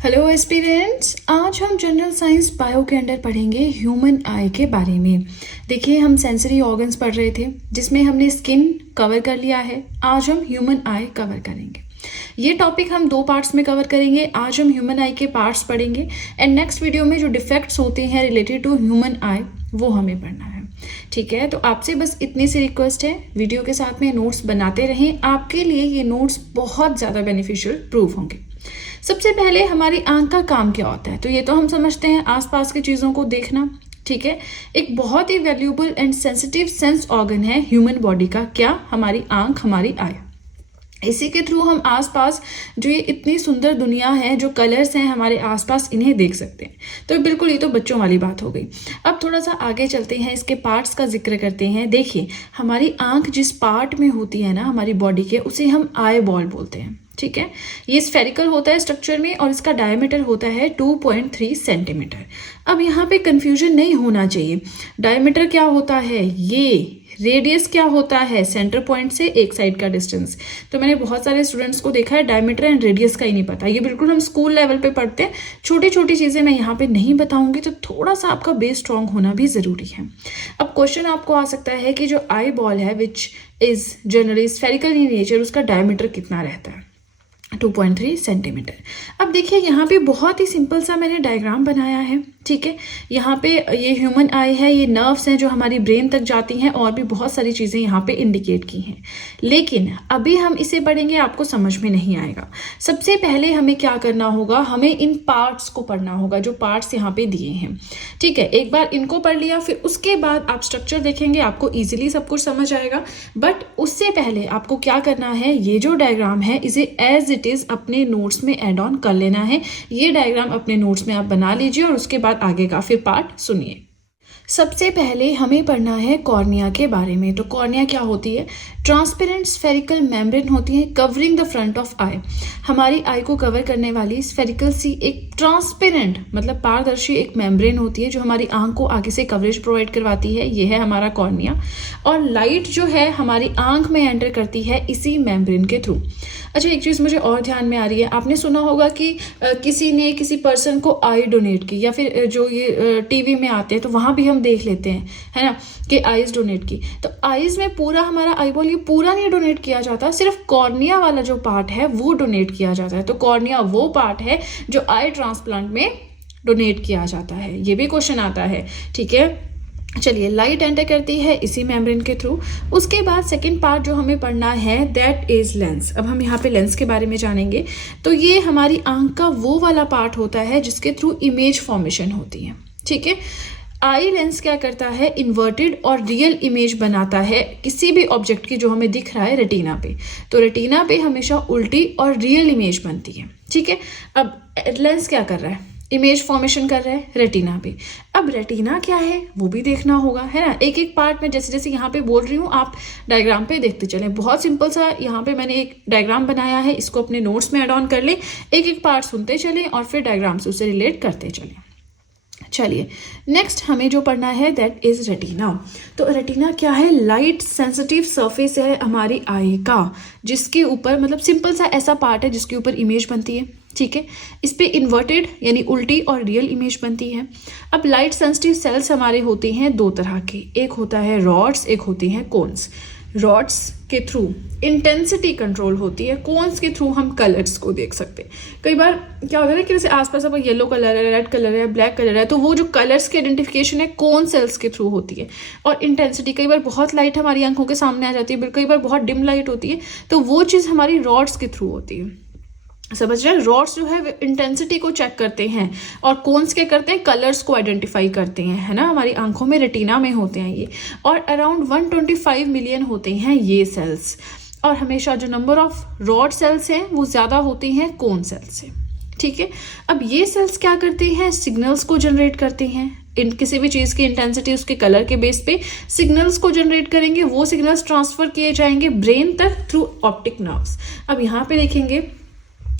Hello aspirants, आज हम general science bio के अंडर पढ़ेंगे ह्यूमन आई के बारे में। देखिए, हम सेंसरी ऑर्गन्स पढ़ रहे थे जिसमें हमने स्किन कवर कर लिया है। आज हम ह्यूमन आई कवर करेंगे। ये टॉपिक हम 2 पार्ट्स में कवर करेंगे। आज हम ह्यूमन आई के पार्ट्स पढ़ेंगे एंड नेक्स्ट वीडियो में जो डिफेक्ट्स होते हैं रिलेटेड टू ह्यूमन आई वो हमें पढ़ना है। ठीक है, तो आपसे बस इतनी सी रिक्वेस्ट है, वीडियो के साथ में नोट्स बनाते रहें। आपके लिए ये नोट्स बहुत ज़्यादा बेनिफिशियल प्रूव होंगे। सबसे पहले हमारी आंख का काम क्या होता है, तो ये तो हम समझते हैं, आसपास की चीज़ों को देखना। ठीक है, एक बहुत ही valuable and sensitive sense organ है ह्यूमन बॉडी का। क्या? हमारी आंख, हमारी आई। इसी के थ्रू हम आसपास जो ये इतनी सुंदर दुनिया है, जो कलर्स हैं हमारे आसपास, इन्हें देख सकते हैं। तो बिल्कुल ये तो बच्चों वाली बात हो गई। अब थोड़ा सा आगे चलते हैं, इसके पार्ट्स का जिक्र करते हैं। देखिए, हमारी आंख जिस पार्ट में होती है ना हमारी बॉडी के, उसे हम आई बॉल बोलते हैं। ठीक है, ये स्फेरिकल होता है स्ट्रक्चर में और इसका डायमीटर होता है 2.3 सेंटीमीटर। अब यहाँ पे कंफ्यूजन नहीं होना चाहिए। डायमीटर क्या होता है ये, रेडियस क्या होता है सेंटर पॉइंट से एक साइड का डिस्टेंस। तो मैंने बहुत सारे स्टूडेंट्स को देखा है डायमीटर एंड रेडियस का ही नहीं पता। ये बिल्कुल हम स्कूल लेवल पे पढ़ते हैं। छोटी छोटी चीज़ें मैं यहाँ पे नहीं बताऊंगी, तो थोड़ा सा आपका बेस स्ट्रॉन्ग होना भी ज़रूरी है। अब क्वेश्चन आपको आ सकता है कि जो आई बॉल है which is generally spherical in nature, उसका डायमीटर कितना रहता है? 2.3 सेंटीमीटर। अब देखिए, यहाँ पे बहुत ही सिंपल सा मैंने डायग्राम बनाया है। ठीक है, यहाँ पे ये ह्यूमन आई है, ये नर्व्स हैं जो हमारी ब्रेन तक जाती हैं, और भी बहुत सारी चीज़ें यहाँ पे इंडिकेट की हैं। लेकिन अभी हम इसे पढ़ेंगे, आपको समझ में नहीं आएगा। सबसे पहले हमें क्या करना होगा, हमें इन पार्ट्स को पढ़ना होगा, जो पार्ट्स यहाँ पे दिए हैं। ठीक है, एक बार इनको पढ़ लिया, फिर उसके बाद आप स्ट्रक्चर देखेंगे, आपको ईजिली सब कुछ समझ आएगा। बट उससे पहले आपको क्या करना है, ये जो डायग्राम है इसे एज इट इज अपने नोट्स में ऐड ऑन कर लेना है। ये डायग्राम अपने नोट्स में आप बना लीजिए और उसके बाद आगे का फिर पार्ट सुनिए। सबसे पहले हमें पढ़ना है कॉर्निया के बारे में। तो कॉर्निया क्या होती है? ट्रांसपेरेंट स्फेरिकल मेम्ब्रेन होती है कवरिंग द फ्रंट ऑफ आई। हमारी आई को कवर करने वाली स्फेरिकल सी एक ट्रांसपेरेंट मतलब पारदर्शी एक मेम्ब्रेन होती है जो हमारी आंख को आगे से कवरेज प्रोवाइड करवाती है। ये है हमारा कॉर्निया। और लाइट जो है हमारी आंख में एंटर करती है इसी मेम्ब्रेन के थ्रू। अच्छा, एक चीज़ मुझे और ध्यान में आ रही है, आपने सुना होगा कि किसी ने किसी पर्सन को आई डोनेट की, या फिर जो ये टीवी में आते हैं तो वहाँ भी हम देख लेते हैं, है ना, कि आईज डोनेट की। तो आईज में पूरा हमारा आई बॉल ये पूरा नहीं डोनेट किया जाता, सिर्फ कॉर्निया वाला जो पार्ट है वो डोनेट किया जाता है। तो कॉर्निया वो पार्ट है जो आई ट्रांसप्लांट में डोनेट किया जाता है। ये भी क्वेश्चन आता है। ठीक है, चलिए, लाइट एंटर करती है इसी मेम्ब्रेन के थ्रू। उसके बाद सेकंड पार्ट जो हमें पढ़ना है दैट इज लेंस। अब हम यहाँ पे लेंस के बारे में जानेंगे। तो ये हमारी आंख का वो वाला पार्ट होता है जिसके थ्रू इमेज फॉर्मेशन होती है। ठीक है, आई लेंस क्या करता है, इन्वर्टेड और रियल इमेज बनाता है किसी भी ऑब्जेक्ट की जो हमें दिख रहा है रेटिना पे। तो रेटिना पे हमेशा उल्टी और रियल इमेज बनती है। ठीक है, अब लेंस क्या कर रहा है, इमेज फॉर्मेशन कर रहा है रेटिना पे। अब रेटिना क्या है वो भी देखना होगा, है ना। एक एक पार्ट में जैसे जैसे यहाँ पे बोल रही हूँ आप डायग्राम पे देखते चलें। बहुत सिंपल सा यहाँ पे मैंने एक डायग्राम बनाया है, इसको अपने नोट्स में ऐड ऑन कर लें। एक एक पार्ट सुनते चलें और फिर डायग्राम से उसे रिलेट करते चलें। चलिए, नेक्स्ट हमें जो पढ़ना है दैट इज रेटिना। तो रेटिना क्या है? लाइट सेंसिटिव सरफेस है हमारी आई का, जिसके ऊपर मतलब सिंपल सा ऐसा पार्ट है जिसके ऊपर इमेज बनती है। ठीक है, इस पे इन्वर्टेड यानी उल्टी और रियल इमेज बनती है। अब लाइट सेंसिटिव सेल्स हमारे होते हैं 2 तरह के, एक होता है रॉड्स, एक होती हैं कोन्स। रॉड्स के थ्रू इंटेंसिटी कंट्रोल होती है, कोन्स के थ्रू हम कलर्स को देख सकते हैं। कई बार क्या होता है ना कि जैसे आसपास अब येलो कलर है, रेड कलर है, ब्लैक कलर है, तो वो जो कलर्स की आइडेंटिफिकेशन है कोन सेल्स के थ्रू होती है। और इंटेंसिटी, कई बार बहुत लाइट हमारी आंखों के सामने आ जाती है, कई बार बहुत डिम लाइट होती है, तो वो चीज़ हमारी रॉड्स के थ्रू होती है। समझ रहे हैं? रॉड्स जो है इंटेंसिटी को चेक करते हैं और कोन्स क्या करते हैं, कलर्स को आइडेंटिफाई करते हैं, है ना। हमारी आंखों में रेटिना में होते हैं ये, और अराउंड 125 मिलियन होते हैं ये सेल्स। और हमेशा जो नंबर ऑफ रॉड सेल्स हैं वो ज़्यादा होते हैं कोन सेल्स से। ठीक है, अब ये सेल्स क्या करते हैं, सिग्नल्स को जनरेट करते हैं। इन किसी भी चीज़ की इंटेंसिटी उसके कलर के बेस पे सिग्नल्स को जनरेट करेंगे, वो सिग्नल्स ट्रांसफर किए जाएंगे ब्रेन तक थ्रू ऑप्टिक नर्व्स। अब यहाँ पे देखेंगे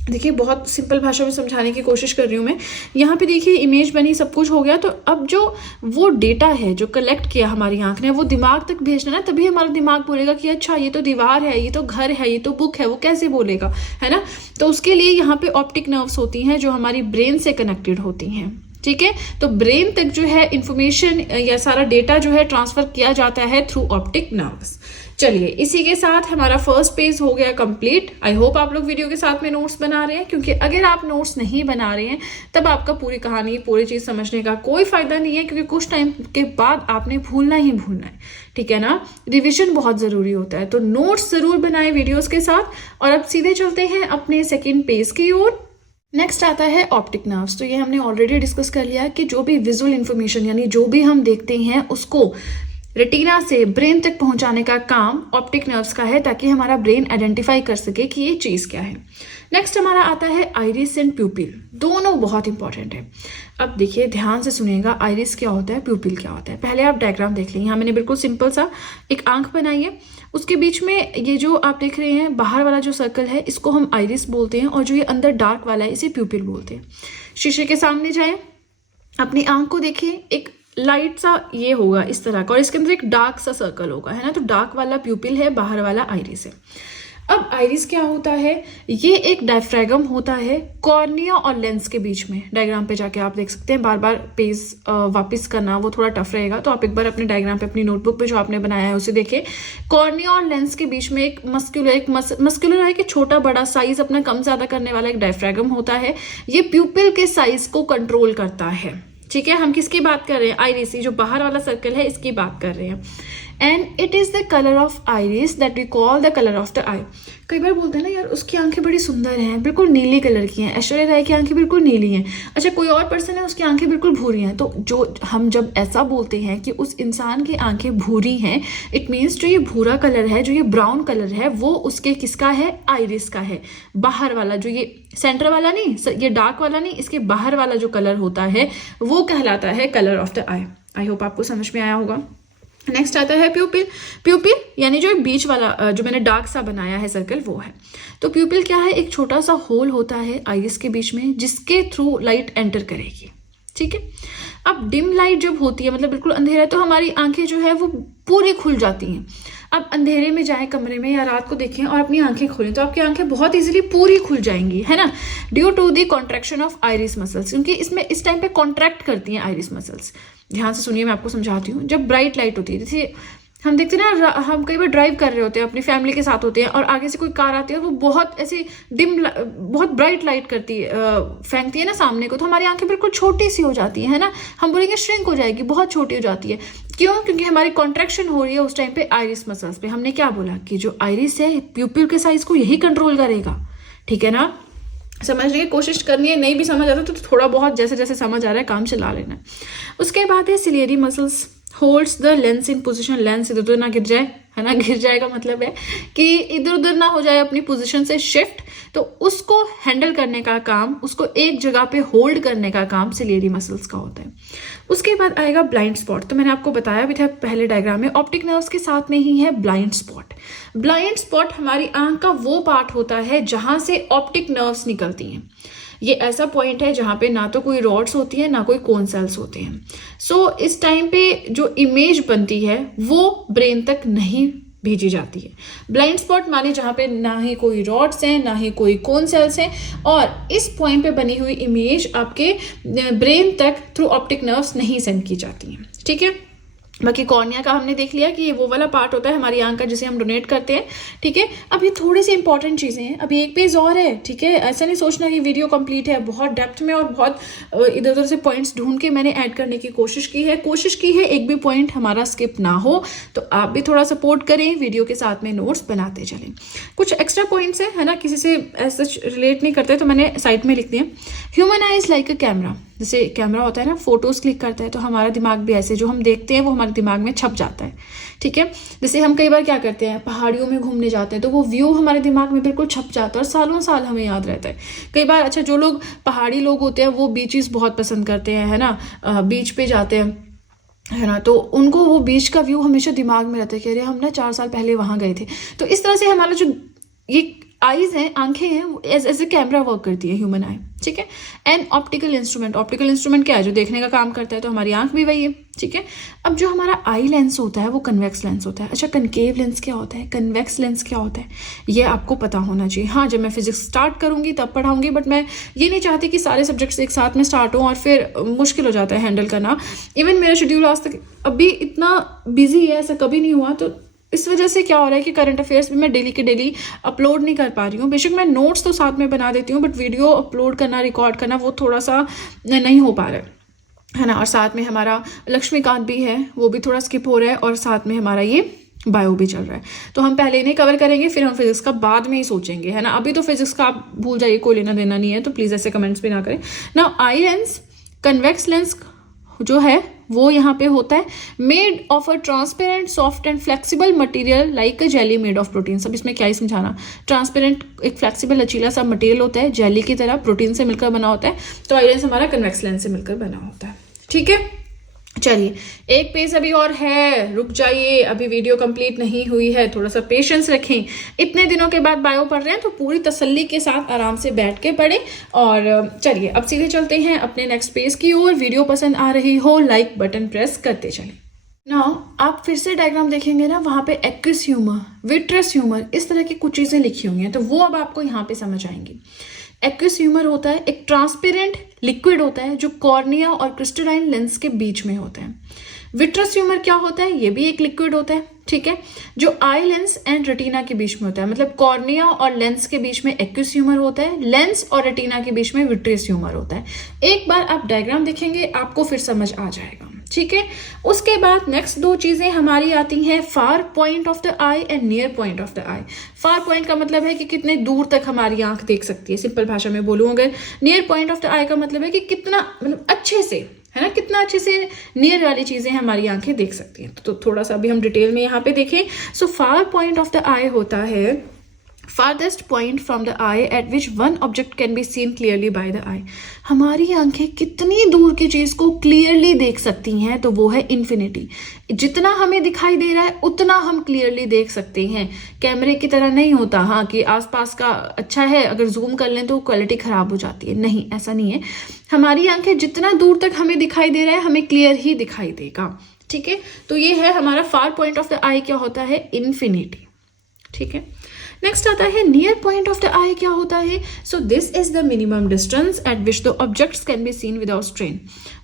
देखिए बहुत सिंपल भाषा में समझाने की कोशिश कर रही हूँ मैं। यहाँ पे देखिए इमेज बनी, सब कुछ हो गया, तो अब जो वो डेटा है जो कलेक्ट किया हमारी आंख ने, वो दिमाग तक भेजना ना, तभी हमारा दिमाग बोलेगा कि अच्छा ये तो दीवार है, ये तो घर है, ये तो बुक है। वो कैसे बोलेगा, है ना। तो उसके लिए यहाँ पे ऑप्टिक नर्व्स होती हैं जो हमारी ब्रेन से कनेक्टेड होती हैं, ठीक है। तो ब्रेन तक जो है इंफॉर्मेशन या सारा डेटा जो है ट्रांसफर किया जाता है थ्रू ऑप्टिक नर्व्स। चलिए इसी के साथ हमारा फर्स्ट पेज हो गया कंप्लीट। आई होप आप लोग वीडियो के साथ में नोट्स बना रहे हैं, क्योंकि अगर आप नोट्स नहीं बना रहे हैं तब आपका पूरी कहानी, पूरी चीज समझने का कोई फायदा नहीं है, क्योंकि कुछ टाइम के बाद आपने भूलना ही भूलना है, ठीक है ना। रिविजन बहुत जरूरी होता है, तो नोट्स जरूर बनाए वीडियोस के साथ। और अब सीधे चलते हैं अपने सेकेंड पेज की ओर। नेक्स्ट आता है ऑप्टिक नर्व्स। तो ये हमने ऑलरेडी डिस्कस कर लिया कि जो भी विजुअल इंफॉर्मेशन यानी जो भी हम देखते हैं उसको रेटिना से ब्रेन तक पहुंचाने का काम ऑप्टिक नर्व्स का है, ताकि हमारा ब्रेन आइडेंटिफाई कर सके कि ये चीज क्या है। नेक्स्ट हमारा आता है आइरिस एंड प्यूपिल। दोनों बहुत इंपॉर्टेंट है। अब देखिए ध्यान से सुनिएगा, आइरिस क्या होता है, प्यूपिल क्या होता है। पहले आप डायग्राम देख लें। यहाँ मैंने बिल्कुल सिंपल सा एक आंख बनाई है, उसके बीच में ये जो आप देख रहे हैं बाहर वाला जो सर्कल है, इसको हम आइरिस बोलते हैं, और जो ये अंदर डार्क वाला है इसे प्यूपिल बोलते हैं। शीशे के सामने जाए, अपनी आंख को देखिए, एक लाइट सा ये होगा इस तरह का, और इसके अंदर एक डार्क सा सर्कल होगा, है ना। तो डार्क वाला प्यूपिल है, बाहर वाला आइरिस है। अब आइरिस क्या होता है, ये एक डायफ्रागम होता है कॉर्निया और लेंस के बीच में। डायग्राम पे जाके आप देख सकते हैं, बार बार पेज वापस करना वो थोड़ा टफ रहेगा, तो आप एक बार अपने डायग्राम पे, अपनी नोटबुक पे जो आपने बनाया है उसे देखिए। कॉर्निया और लेंस के बीच में एक मस्कुलर है कि छोटा बड़ा साइज अपना कम ज्यादा करने वाला एक डायफ्रागम होता है। ये प्यूपिल के साइज को कंट्रोल करता है, ठीक है। हम किसकी बात कर रहे हैं, आइरिस, जो बाहर वाला सर्कल है इसकी बात कर रहे हैं। And it is the colour of iris that we call the colour of the eye. कई बार बोलते हैं ना यार उसकी आंखें बड़ी सुंदर हैं, बिल्कुल नीली कलर की हैं, ऐश्वर्या राय की आंखें बिल्कुल नीली हैं। अच्छा कोई और पर्सन है उसकी आंखें बिल्कुल भूरी हैं। तो जो हम जब ऐसा बोलते हैं कि उस इंसान की आंखें भूरी हैं, इट मीन्स जो ये भूरा कलर है, जो ये ब्राउन कलर है, वो उसके किसका है, आइरिस का है। बाहर वाला जो ये सेंटर वाला नहीं, ये डार्क वाला नहीं, इसके बाहर वाला जो कलर होता है वो कहलाता है colour of the I. I hope आपको समझ में आया होगा। नेक्स्ट आता है प्यूपिल। प्यूपिल यानी जो बीच वाला जो मैंने डार्क सा बनाया है सर्कल, वो है। तो प्यूपिल क्या है, एक छोटा सा होल होता है आइरिस के बीच में, जिसके थ्रू लाइट एंटर करेगी, ठीक है। अब डिम लाइट जब होती है, मतलब बिल्कुल अंधेरा, तो हमारी आंखें जो है वो पूरी खुल जाती हैं। अब अंधेरे में जाएं कमरे में या रात को देखें और अपनी आंखें खोलें, तो आपकी आंखें बहुत इजीली पूरी खुल जाएंगी, है ना, due to the contraction of iris muscles, क्योंकि इसमें इस टाइम पे कॉन्ट्रैक्ट करती हैं आइरिस मसल्स। ध्यान से सुनिए, मैं आपको समझाती हूँ। जब ब्राइट लाइट होती है, जैसे हम देखते हैं ना, हम कई बार ड्राइव कर रहे होते हैं, अपनी फैमिली के साथ होते हैं, और आगे से कोई कार आती है, वो बहुत ऐसे बहुत ब्राइट लाइट करती है, फेंकती है ना सामने को, तो हमारी आंखें बिल्कुल छोटी सी हो जाती है ना, हम बोलेंगे श्रिंक हो जाएगी, बहुत छोटी हो जाती है। क्यों? क्योंकि हमारी कॉन्ट्रैक्शन हो रही है उस टाइम पे आइरिस मसल्स पे। हमने क्या बोला कि जो आइरिस है प्यूपिल के साइज को यही कंट्रोल करेगा, ठीक है ना। समझने की कोशिश करनी है, नहीं भी समझ आता तो थोड़ा बहुत जैसे जैसे समझ आ रहा है काम चला लेना। उसके बाद है ciliary muscles holds the lens in position. Lens इधर उधर ना गिर जाए, है ना, गिर जाएगा मतलब है कि इधर उधर ना हो जाए, अपनी पोजीशन से शिफ्ट, तो उसको हैंडल करने का काम, उसको एक जगह पे होल्ड करने का काम सिलियरी मसल्स का होता है। उसके बाद आएगा ब्लाइंड स्पॉट। तो मैंने आपको बताया भी था पहले डायग्राम में, ऑप्टिक नर्व्स के साथ में ही है ब्लाइंड स्पॉट। ब्लाइंड स्पॉट हमारी आंख का वो पार्ट होता है जहां से ऑप्टिक नर्व्स निकलती हैं। ये ऐसा पॉइंट है जहां पे ना तो कोई रॉड्स होती है ना कोई कोन सेल्स होते हैं। सो इस टाइम पे जो इमेज बनती है वो ब्रेन तक नहीं भेजी जाती है। ब्लाइंड स्पॉट माने जहां पे ना ही कोई रॉड्स हैं ना ही कोई कोन सेल्स हैं, और इस पॉइंट पे बनी हुई इमेज आपके ब्रेन तक थ्रू ऑप्टिक नर्व्स नहीं सेंड की जाती है, ठीक है। बाकी कॉर्निया का हमने देख लिया कि ये वो वाला पार्ट होता है हमारी आंख का जिसे हम डोनेट करते हैं, ठीक है। अब ये थोड़ी सी इंपॉर्टेंट चीजें हैं, अभी एक पेज और है, ठीक है। ऐसा नहीं सोचना कि वीडियो कंप्लीट है, बहुत डेप्थ में और बहुत इधर उधर से पॉइंट्स ढूंढ के मैंने ऐड करने की कोशिश की है एक भी पॉइंट हमारा स्किप ना हो। तो आप भी थोड़ा सपोर्ट करें, वीडियो के साथ में नोट्स बनाते चलें। कुछ एक्स्ट्रा पॉइंट्स है ना, किसी से ऐसा रिलेट नहीं करते तो मैंने साइड में लिख दिया। Human I is like a camera. जैसे कैमरा होता है ना, फोटोज क्लिक करता है, तो हमारा दिमाग भी ऐसे जो हम देखते हैं वो हमारे दिमाग में छप जाता है, ठीक है। जैसे हम कई बार क्या करते हैं, पहाड़ियों में घूमने जाते हैं, तो वो व्यू हमारे दिमाग में बिल्कुल छप जाता है और सालों साल हमें याद रहता है। कई बार अच्छा जो लोग पहाड़ी लोग होते हैं वो बीचेस बहुत पसंद करते हैं, है ना, बीच पे जाते हैं, है ना, तो उनको वो बीच का व्यू हमेशा दिमाग में रहता है कि अरे हम ना 4 साल पहले वहां गए थे। तो इस तरह से हमारा जो ये आईज हैं, आंखें हैं, एज ए कैमरा वर्क करती है ह्यूमन आई, ठीक है। एंड ऑप्टिकल इंस्ट्रूमेंट क्या है, जो देखने का काम करता है, तो हमारी आंख भी वही है, ठीक है। अब जो हमारा आई लेंस होता है वो कन्वेक्स लेंस होता है। अच्छा, कनकेव लेंस क्या होता है, कन्वेक्स लेंस क्या होता है, ये आपको पता होना चाहिए। हाँ, जब मैं फिजिक्स स्टार्ट करूंगी तब पढ़ाऊंगी, बट मैं ये नहीं चाहती कि सारे सब्जेक्ट्स एक साथ में स्टार्ट हों और फिर मुश्किल हो जाता है हैंडल करना। इवन मेरा शेड्यूल आज तक अभी इतना बिजी है, ऐसा कभी नहीं हुआ। तो इस वजह से क्या हो रहा है कि करंट अफेयर्स भी मैं डेली के डेली अपलोड नहीं कर पा रही हूँ। बेशक मैं नोट्स तो साथ में बना देती हूँ, बट वीडियो अपलोड करना, रिकॉर्ड करना, वो थोड़ा सा नहीं हो पा रहा है ना। और साथ में हमारा लक्ष्मीकांत भी है, वो भी थोड़ा स्किप हो रहा है, और साथ में हमारा ये बायो भी चल रहा है। तो हम पहले इन्हें कवर करेंगे, फिर हम फिजिक्स का बाद में ही सोचेंगे, है ना। अभी तो फिजिक्स का आप भूल जाइए, कोई लेना देना नहीं है, तो प्लीज़ ऐसे कमेंट्स भी ना करें ना। आई लेंस, कन्वेक्स लेंस जो है वो यहाँ पे होता है made of a transparent soft and flexible material like a jelly made of protein. सब इसमें क्या ही समझाना, ट्रांसपेरेंट एक फ्लेक्सिबल लचीला सा मटेरियल होता है, जेली की तरह, प्रोटीन से मिलकर बना होता है। तो आई लेंस हमारा कन्वेक्स लेंस से मिलकर बना होता है, ठीक है। चलिए, एक पेज अभी और है, रुक जाइए, अभी वीडियो कंप्लीट नहीं हुई है, थोड़ा सा पेशेंस रखें। इतने दिनों के बाद बायो पढ़ रहे हैं तो पूरी तसल्ली के साथ आराम से बैठ के पढ़ें। और चलिए अब सीधे चलते हैं अपने नेक्स्ट पेज की ओर। वीडियो पसंद आ रही हो, लाइक बटन प्रेस करते चलें। नाउ आप फिर से डायग्राम देखेंगे ना, वहां पे एक्विस ह्यूमर, विट्रस ह्यूमर, इस तरह की कुछ चीजें लिखी हुई हैं, तो वो अब आपको यहाँ पे समझ आएंगी। एक्विस ह्यूमर होता है एक ट्रांसपेरेंट लिक्विड होता है जो कॉर्निया और क्रिस्टलाइन लेंस के बीच में होता है। विट्रस ह्यूमर क्या होता है, ये भी एक लिक्विड होता है, ठीक है, जो आई लेंस एंड रेटिना के बीच में होता है। मतलब कॉर्निया और लेंस के बीच में एक्विस ह्यूमर होता है, लेंस और रेटिना के बीच में विट्रियस ह्यूमर होता है। एक बार आप डायग्राम देखेंगे आपको फिर समझ आ जाएगा, ठीक है। उसके बाद नेक्स्ट दो चीजें हमारी आती हैं, फार point of the I and near point of the I. Far point का मतलब है कि कितने दूर तक हमारी आंख देख सकती है, सिंपल भाषा में बोलूं अगर। नियर पॉइंट ऑफ द आई का मतलब है कि कितना, मतलब अच्छे से, है ना, कितना अच्छे से नियर वाली चीजें हमारी आंखें देख सकती हैं। तो थोड़ा सा अभी हम डिटेल में यहाँ पे देखें। सो फार पॉइंट ऑफ द आई होता है farthest point from the eye at which one object can be seen clearly by the eye। हमारी आंखें कितनी दूर की चीज को क्लियरली देख सकती हैं, तो वो है इन्फिनिटी। जितना हमें दिखाई दे रहा है उतना हम क्लियरली देख सकते हैं। कैमरे की तरह नहीं होता, हाँ, कि आसपास का अच्छा है, अगर जूम कर लें तो क्वालिटी खराब हो जाती है, नहीं, ऐसा नहीं है। हमारी आंखें जितना दूर तक हमें दिखाई दे रहा है हमें क्लियर ही दिखाई देगा, ठीक है। तो ये है हमारा फार पॉइंट ऑफ द आई, क्या होता है, इन्फिनिटी, ठीक है। नेक्स्ट आता है नियर पॉइंट ऑफ द आई, क्या होता है। So this is the minimum distance eight which the objects can be seen without strain.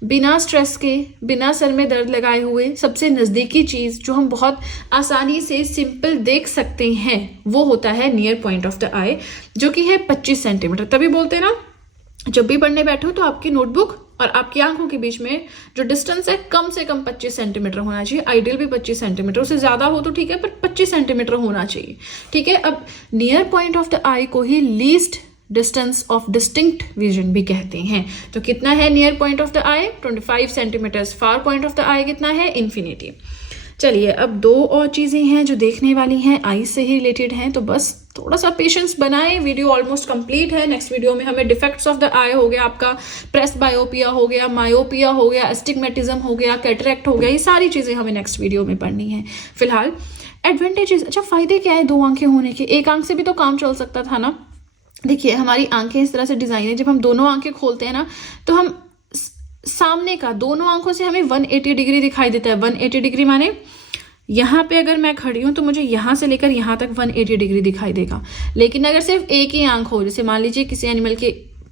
बिना स्ट्रेस के, बिना सर में दर्द लगाए हुए सबसे नजदीकी चीज जो हम बहुत आसानी से सिंपल देख सकते हैं वो होता है नियर पॉइंट ऑफ द आई, जो कि है 25 सेंटीमीटर। तभी बोलते हैं ना, जब भी पढ़ने बैठो तो आपकी नोटबुक और आपकी आंखों के बीच में जो डिस्टेंस है कम से कम 25 सेंटीमीटर होना चाहिए। आइडियल भी 25 सेंटीमीटर, उससे ज्यादा हो तो ठीक है, पर 25 सेंटीमीटर होना चाहिए, ठीक है। अब near point of the eye को ही least distance of distinct vision भी कहते हैं। तो कितना है near point of the eye, 25 centimetre. Far point of the eye कितना है, इन्फिनिटी। चलिए, अब दो और चीजें हैं जो देखने वाली हैं, आई से ही रिलेटेड हैं, तो बस थोड़ा सा पेशेंस बनाएं। वीडियो ऑलमोस्ट कंप्लीट है। नेक्स्ट वीडियो में हमें डिफेक्ट्स ऑफ द आई हो गया, आपका प्रेस बायोपिया हो गया, मायोपिया हो गया, एस्टिग्मेटिज्म हो गया, कैटरेक्ट हो गया, ये सारी चीजें हमें नेक्स्ट वीडियो में पढ़नी है। फिलहाल एडवांटेजेस, अच्छा फायदे क्या है दो आंखें होने के, एक आंख से भी तो काम चल सकता था ना। देखिए, हमारी आंखें इस तरह से डिजाइन है, जब हम दोनों आंखें खोलते हैं ना तो हम सामने का दोनों आंखों से हमें 180 डिग्री दिखाई देता है। 180 डिग्री माने यहाँ पे अगर मैं खड़ी हूं तो मुझे यहाँ से लेकर यहाँ तक 180 डिग्री दिखाई देगा। लेकिन अगर सिर्फ एक ही आंख हो, जैसे मान लीजिए किसी एनिमल के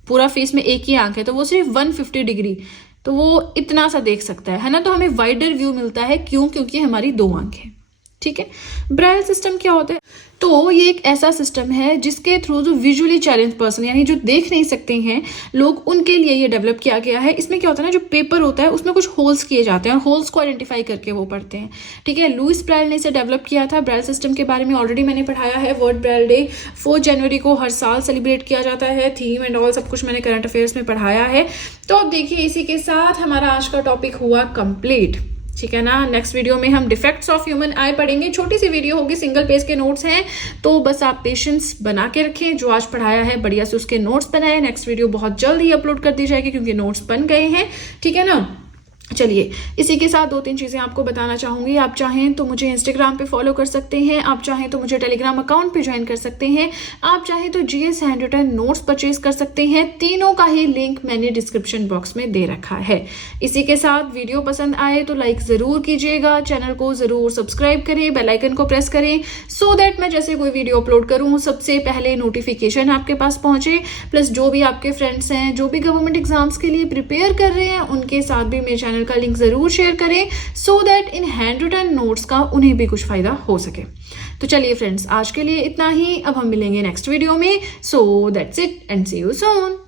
पूरा फेस में एक ही आंख है, तो वो सिर्फ 150 डिग्री, तो वो इतना सा देख सकता है ना। तो हमें वाइडर व्यू मिलता है, क्यों, क्योंकि हमारी दो आंखें, ठीक है। ब्राइल सिस्टम क्या होता है, तो ये एक ऐसा सिस्टम है जिसके थ्रू जो विजुअली चैलेंज पर्सन, यानी जो देख नहीं सकते हैं लोग, उनके लिए ये डेवलप किया गया है। इसमें क्या होता है ना, जो पेपर होता है उसमें कुछ होल्स किए जाते हैं और होल्स को आइडेंटिफाई करके वो पढ़ते हैं, ठीक है। लुइस ब्राइल ने इसे डेवलप किया था। ब्राइल सिस्टम के बारे में ऑलरेडी मैंने पढ़ाया है। वर्ल्ड ब्राइल डे 4 जनवरी को हर साल सेलिब्रेट किया जाता है। थीम एंड ऑल सब कुछ मैंने करंट अफेयर्स में पढ़ाया है। तो अब देखिए, इसी के साथ हमारा आज का टॉपिक हुआ कंप्लीट, ठीक है ना। नेक्स्ट वीडियो में हम डिफेक्ट्स ऑफ ह्यूमन आई पढ़ेंगे। छोटी सी वीडियो होगी, सिंगल पेज के नोट्स हैं, तो बस आप पेशेंस बना के रखें। जो आज पढ़ाया है बढ़िया से उसके नोट्स बनाए। नेक्स्ट वीडियो बहुत जल्द ही अपलोड कर दी जाएगी क्योंकि नोट्स बन गए हैं, ठीक है ना। चलिए, इसी के साथ 2-3 चीज़ें आपको बताना चाहूँगी। आप चाहें तो मुझे इंस्टाग्राम पे फॉलो कर सकते हैं, आप चाहें तो मुझे टेलीग्राम अकाउंट पे ज्वाइन कर सकते हैं, आप चाहें तो GS handwritten notes purchase कर सकते हैं। तीनों का ही लिंक मैंने डिस्क्रिप्शन बॉक्स में दे रखा है। इसी के साथ वीडियो पसंद आए तो लाइक ज़रूर कीजिएगा, चैनल को ज़रूर सब्सक्राइब करें, बेल आइकन को प्रेस करें सो दैट मैं जैसे कोई वीडियो अपलोड करूँ सबसे पहले नोटिफिकेशन आपके पास पहुँचे। प्लस जो भी आपके फ्रेंड्स हैं जो भी गवर्नमेंट एग्जाम्स के लिए प्रिपेयर कर रहे हैं उनके साथ भी मेरे चैनल का लिंक ज़रूर शेयर करें so that in handwritten notes का उन्हें भी कुछ फ़ायदा हो सके। तो चलिए फ्रेंड्स, आज के लिए इतना ही। अब हम मिलेंगे नेक्स्ट वीडियो में। So that's it and see you soon.